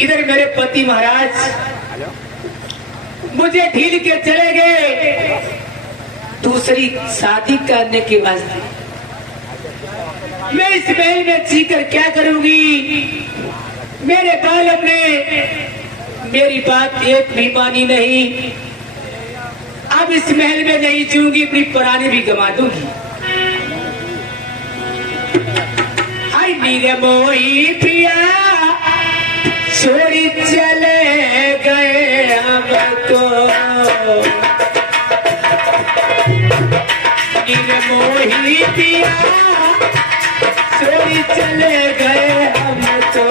इधर मेरे पति महाराज मुझे ढील के चले गए दूसरी शादी करने के वास्ते। मैं इस महल में जीकर क्या करूंगी? मेरे बालक ने मेरी बात एक भी मानी नहीं। अब इस महल में नहीं जीऊंगी, अपनी प्राणी भी गंवा दूंगी। हाय नीरे मोही पिया छोड़ी चले गए हमको, नीरे मोही पिया छोड़ी चले गए हमको।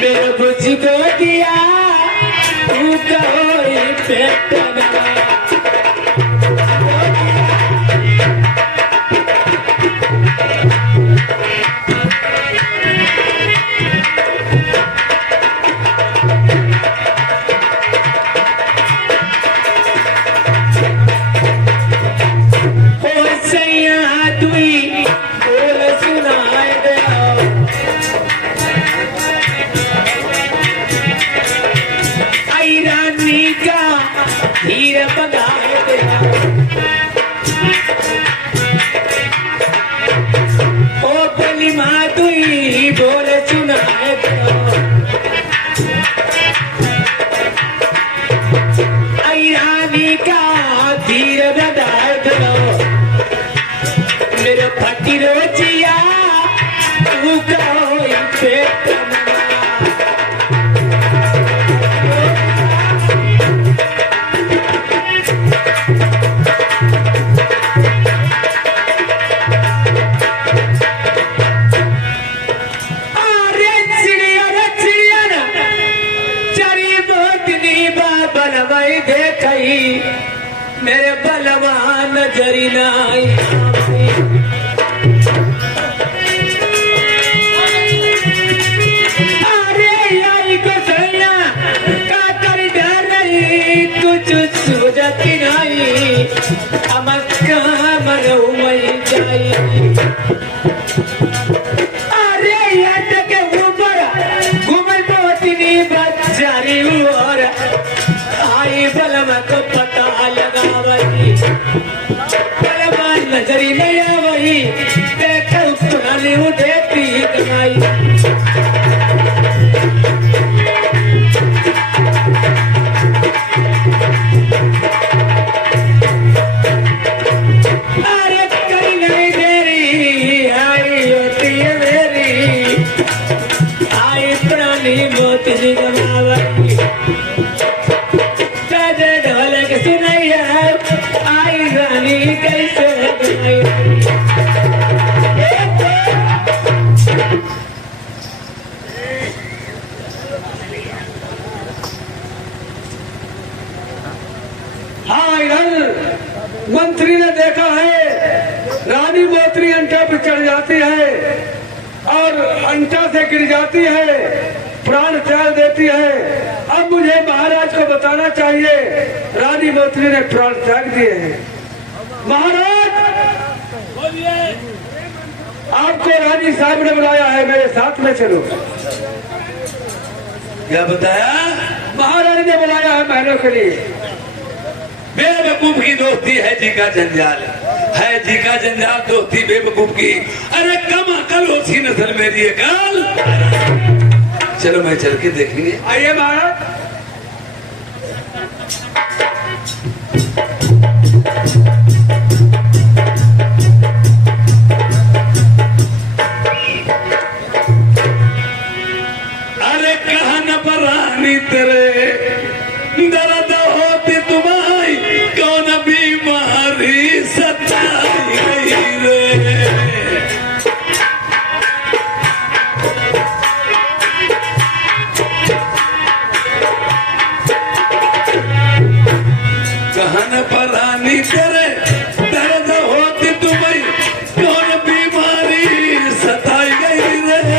मेरे बुझ को दिया तू कोई पेटना। हीरे बनाए दिया ओ बली माँ तू ही बोल सुनाए दो। आई रानी का धीरे बनाए दो। मेरे फटी रोचिया तू कहो पेट मेरे बलवान नजरी नाई। अरे आई को सैया का कर डर नहीं कुछ सूझती नहीं। अमर कामर उमई जाई। अरे याद के ऊपर घूमल पहुंचनी बचारी और आई बलवा को पता लगावती। बलवान नजरी नहीं आवही देखो पुरानी उठेती कमाई। अरे कहीं नहीं देरी आई होती है मेरी। आई पुरानी मोती गमावती। आई रानी कैसे हाँ इधर मंत्री ने देखा है रानी मोत्री अंटा पर चढ़ जाती है और अंटा से गिर जाती है, प्राण त्याग देती है। अब मुझे महाराज को बताना चाहिए रानी मोत्री ने प्राण त्याग दिए हैं। महाराज आपको रानी साहब ने बुलाया है, मेरे साथ में चलो। क्या बताया? महारानी ने बुलाया है महलों के लिए। बेवकूफ की दोस्ती है जी का जंजाल, है जी का जंजाल दोस्ती बेवकूफ की। अरे कम अकल होती नस्ल मेरी है कल। चलो मैं चल के देखेंगे। आइए महाराज। अरे कहा न पर रानी तेरे दर्द होती तुम्हारी धन परानी तेरे दर्द होती तुम्हें कौन बीमारी सताई गई रे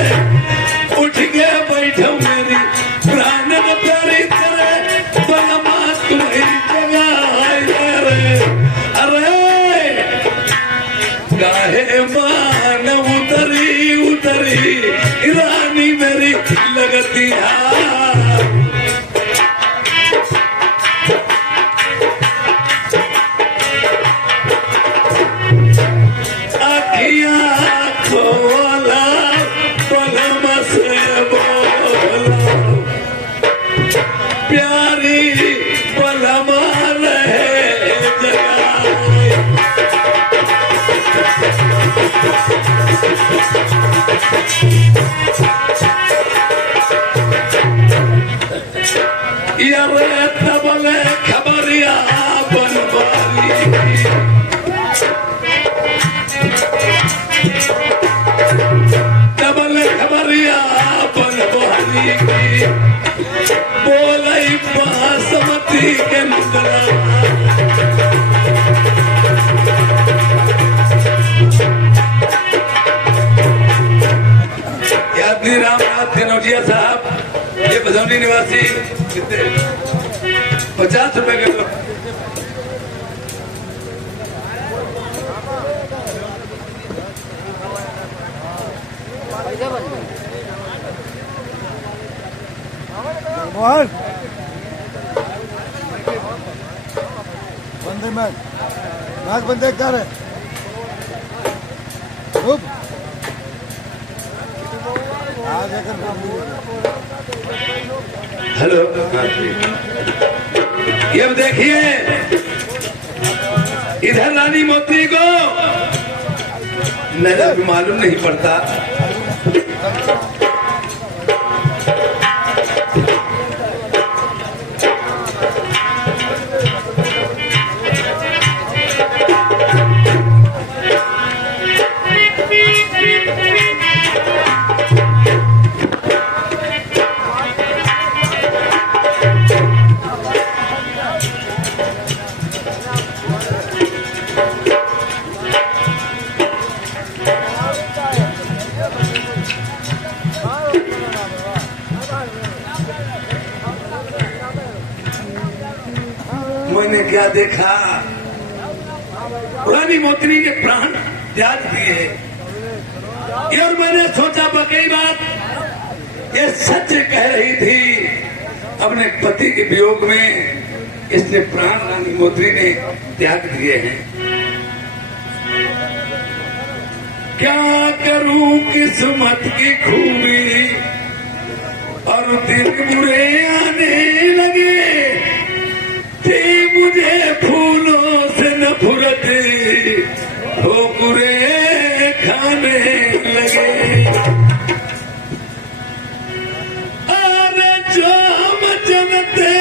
उठ के बैठो मेरी प्राण प्यारी तेरे बलमा तुम्हें जगह रे अरे गाहे मान उतरी उतरी रानी मेरी लगती है प्यारी बलमा रहे जगह ये तबले खबरिया बनवाली तबले खबरिया बनवाली बोलाई बासमती के मुगला यादीराम नाथ धनौजिया साहब ये भदौनी निवासी कितने 50 रुपए के बंदे में नाक बंदे कर हेलो ये अब देखिए इधर रानी मोती को नजर भी मालूम नहीं पड़ता मैंने क्या देखा रानी मोतनी ने प्राण त्याग दिए और मैंने सोचा बकई बात ये सच कह रही थी अपने पति के वियोग में इसने प्राण रानी मोतनी ने त्याग दिए हैं क्या करूं किस्मत की खूबी और दिन बुरे आने लगे थी मुझे फूलों से नफरत ठोकरे खाने लगे अरे जो हम जनते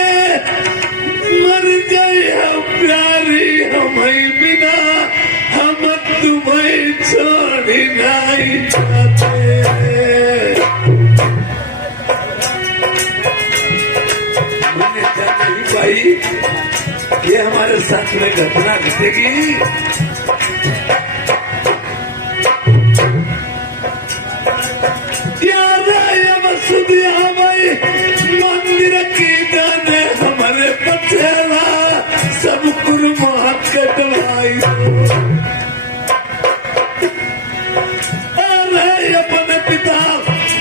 मर गए हम प्यारी हमें बिना हम तुम्हें छोड़ नहीं चाहते ये हमारे साथ में घटना घटेगी मंदिर की जाने हमारे बचेला सब कुर्बान कटवाई अरे अपने पिता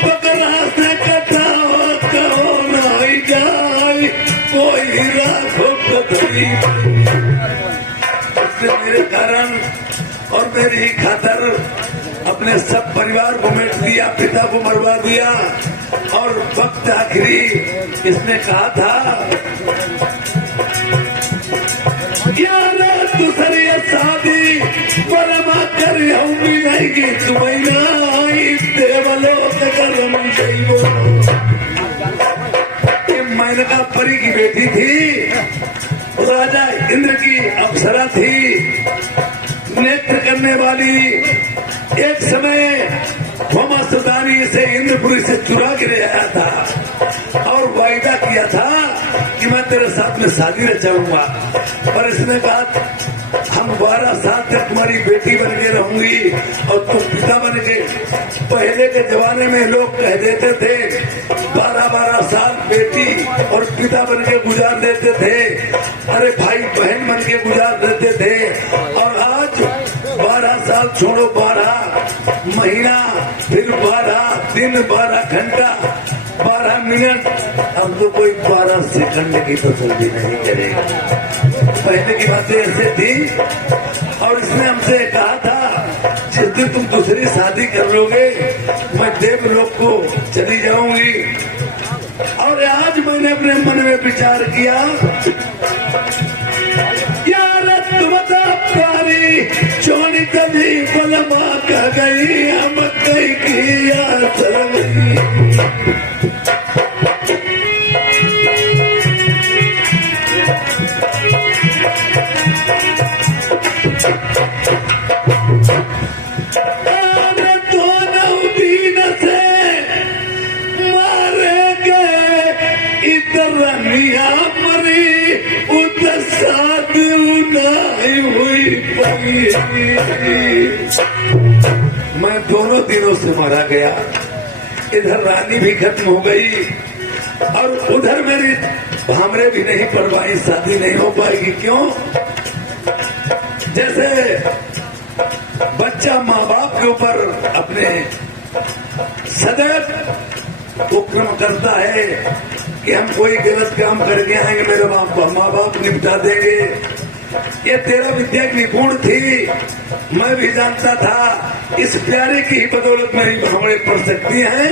बकरा से कटाओ कहो नहीं जाए कोई राखो कतई मेरे कारण और मेरी ही खातर अपने सब परिवार को मिट दिया पिता को मरवा दिया और वक्त आखिरी इसने कहा था यार दूसरी शादी बरमा कर मिलेगी तुम्हें देवलोक कर्म मैनका परी की बेटी थी राजा इंद्र की अप्सरा थी नेत्र करने वाली एक समय होमासुदानी से इंद्रपुरी से चुरा के ले आया था और वायदा किया था कि मैं तेरे साथ में शादी रचाऊंगा, पर इसने कहा हम 12 साल तक तुम्हारी बेटी बन के रहूंगी और तुम पिता बन के। पहले के जमाने में लोग कह देते थे 12-12 साल बेटी और पिता बन के गुजार देते थे, अरे भाई बहन बन के गुजार देते थे। और आज 12 साल छोड़ो, 12 महीना, फिर 12 दिन, 12 घंटा, 12 मिनट, अब तो कोई 12 सेकंड की पसंद नहीं करेगा। पहले की बातें ऐसे थी। और इसने हमसे कहा था जिस दिन तुम दूसरी शादी कर लोगे मैं देवलोक को चली जाऊंगी। और आज मैंने अपने मन में विचार किया, यार तुम तो प्यारी चोरी कभी बलमा कह गई, हम कहीं की यार मैं दोनों दिनों से मारा गया। इधर रानी भी खत्म हो गई और उधर मेरी भामरे भी नहीं पड़ पाई, शादी नहीं हो पाएगी। क्यों? जैसे बच्चा माँ बाप के ऊपर अपने सदैव उपक्रम करता है कि हम कोई गलत काम करके आएंगे, मेरे माँ बाप निपटा देंगे। ये तेरा विद्या की निपुण थी, मैं भी जानता था इस प्यारे की ही बदौलत मेरी भावड़े पड़ सकती हैं।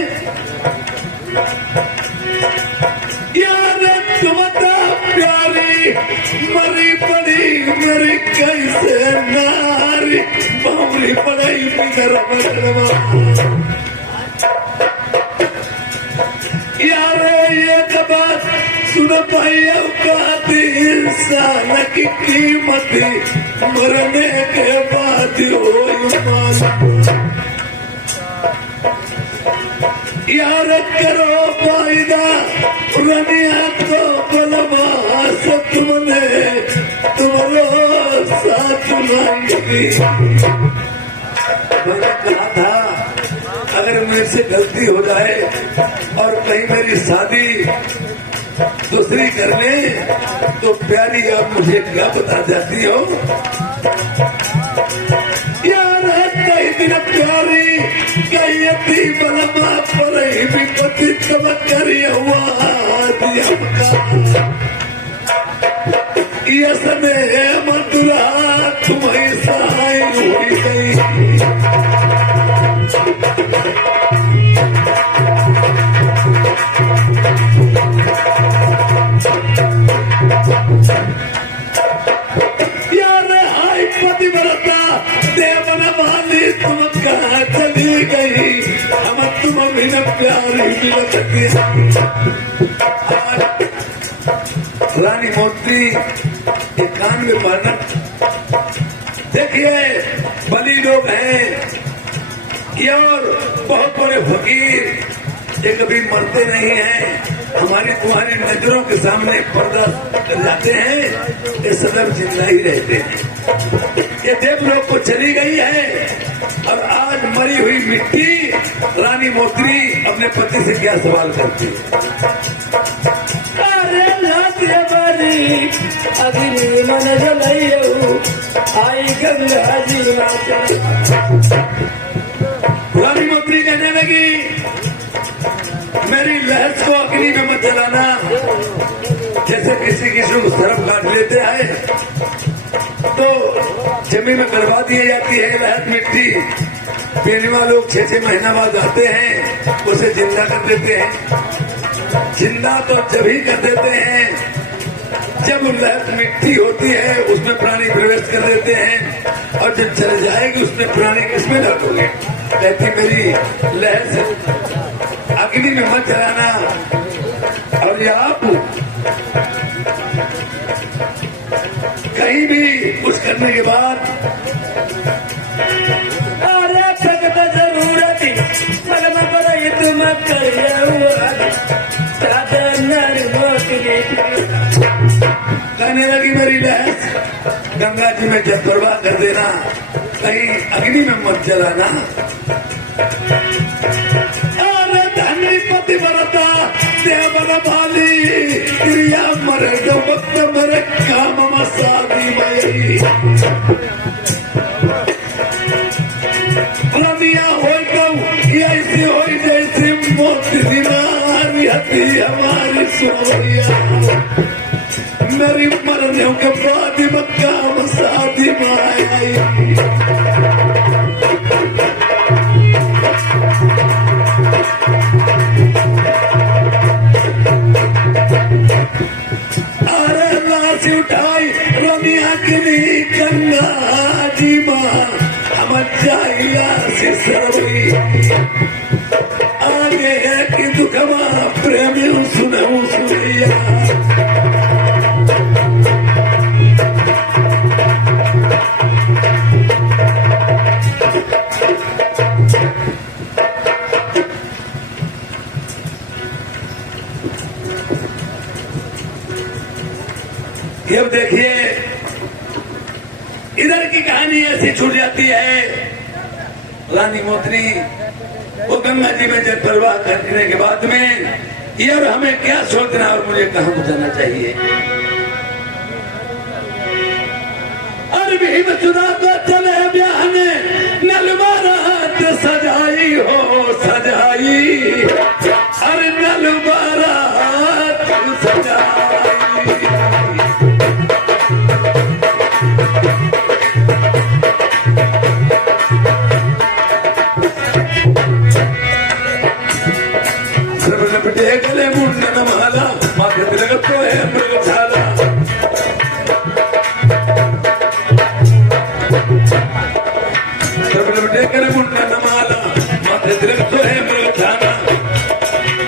यार तुम तो प्यारी मरी पड़ी मरी कैसे नारी, भावड़ी पड़ाई बिगर यार ये बात सुन पाई औकात इंसान की कीमत मरने के बाद यार करो फायदा रनिया तो बलमा से तुमने तुम्हारो साथ नहीं। मैंने कहा था अगर मेरे से गलती हो जाए और कहीं मेरी शादी दूसरी करने तो प्यारी आप मुझे क्या बता जाती हो। यार दिन प्यारी गई बलमा पर विपत्ति कब करी हुआ यस में मधुरा तुम्हें सहाय हुई गई। तुम कहाँ चली गई, हम तुम बिना प्यारी मिलती। रानी मोती कान में मारना। देखिए बली लोग हैं ये और बहुत बड़े फकीर ये कभी मरते नहीं हैं, हमारी तुम्हारी नजरों के सामने पर्दा कर जाते हैं, ये सदैव जिंदा ही रहते हैं। ये देवलोक को चली गई है और आज मरी हुई मिट्टी रानी मोत्री अपने पति से क्या सवाल करती है। अरे लाते बारी अग्नि मन जलाइयो आई गंगा जी रानी मोत्री कहने लगी मेरी लहर को अग्नि में मत जलाना। जैसे किसी को सरफ काट लेते हैं तो जमीन में करवा दी जाती है लहर मिट्टी, पीने वाले लोग 6-6 महीना बाद आते हैं उसे जिंदा कर देते हैं। जिंदा तो जब ही कर देते हैं जब लहर मिट्टी होती है उसमें प्राणी प्रवेश कर देते हैं और जब चल जाएगी उसमें प्राणी किसमें डालोगे। कहती मेरी लहर से अग्नि में मत जलाना। और ये आप कहीं भी कुछ करने के बाद अरे सख्त जरूरत मलम पर तुम कर कहने लगी मेरी बहस, गंगा जी में जल प्रवाह कर देना, कहीं अग्नि में मत जलाना। अरे धनी पतिव्रता देवल भाली, क्रिया मरे जो वक्त मरे काम मसादी मई। रमिया होई कहूँ ऐसी होई जैसी मोती दीवानी हती हमारी सोया। मेरी मरने के बाद मक्का शादी में आई। अरे लाश उठाई रमिया की गंगा जी माँ हम जाइया से सरवी। आगे है कि दुखमा प्रेमी सुनऊ सुनैया। अब देखिए इधर की कहानी ऐसी छूट जाती है। रानी मोत्री वो गंगा जी में जल प्रवाह करने के बाद में ये और हमें क्या सोचना और मुझे कहाँ जाना चाहिए। और भीम सुना तो चले ब्याह ने नलबारात सजाई हो सजाई। अरे नलबारात सजाई। गले मुंडन माला माथे तिलक तो है मृगशाला। गले मुंडन माला माथे तिलक तो है मृगशाला।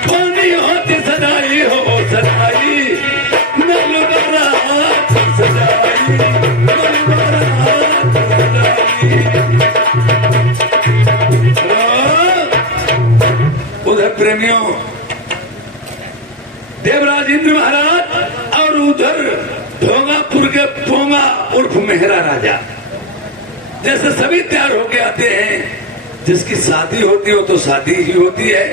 पानी होती सजाई हो सजाई। नलबारात सजाई। नलबारात सजाई। उधर प्रेमियों देवराज इंद्र महाराज और उधर ढोंगापुर के पोंगा उर्फ मेहरा राजा जैसे सभी तैयार होके आते हैं। जिसकी शादी होती हो तो शादी ही होती है।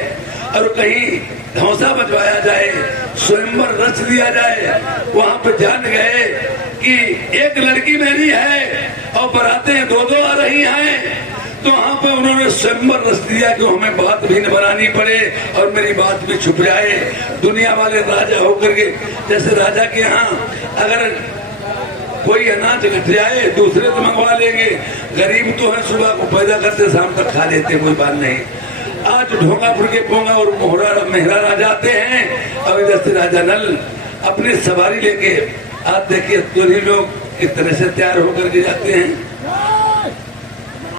और कहीं धौंसा बजवाया जाए, स्वयंवर रच दिया जाए। वहां पे जान गए कि एक लड़की मेरी है और बारातें दो दो आ रही हैं, तो वहां पर उन्होंने स्वयंवर रच दिया कि हमें बात भी न बनानी पड़े और मेरी बात भी छुप जाए। दुनिया वाले राजा होकर के, जैसे राजा के यहाँ अगर कोई अनाज घट जाए दूसरे तो मंगवा लेंगे। गरीब तो है, सुबह को पैदा करते शाम तक खा लेते, कोई बात नहीं। आज ढोंगापुर के पोंगा और मोहरा मेहरा राजा आते हैं और इधर से राजा नल अपनी सवारी लेके आज देखिए दोनों लोग किस तरह से तैयार होकर के जाते हैं।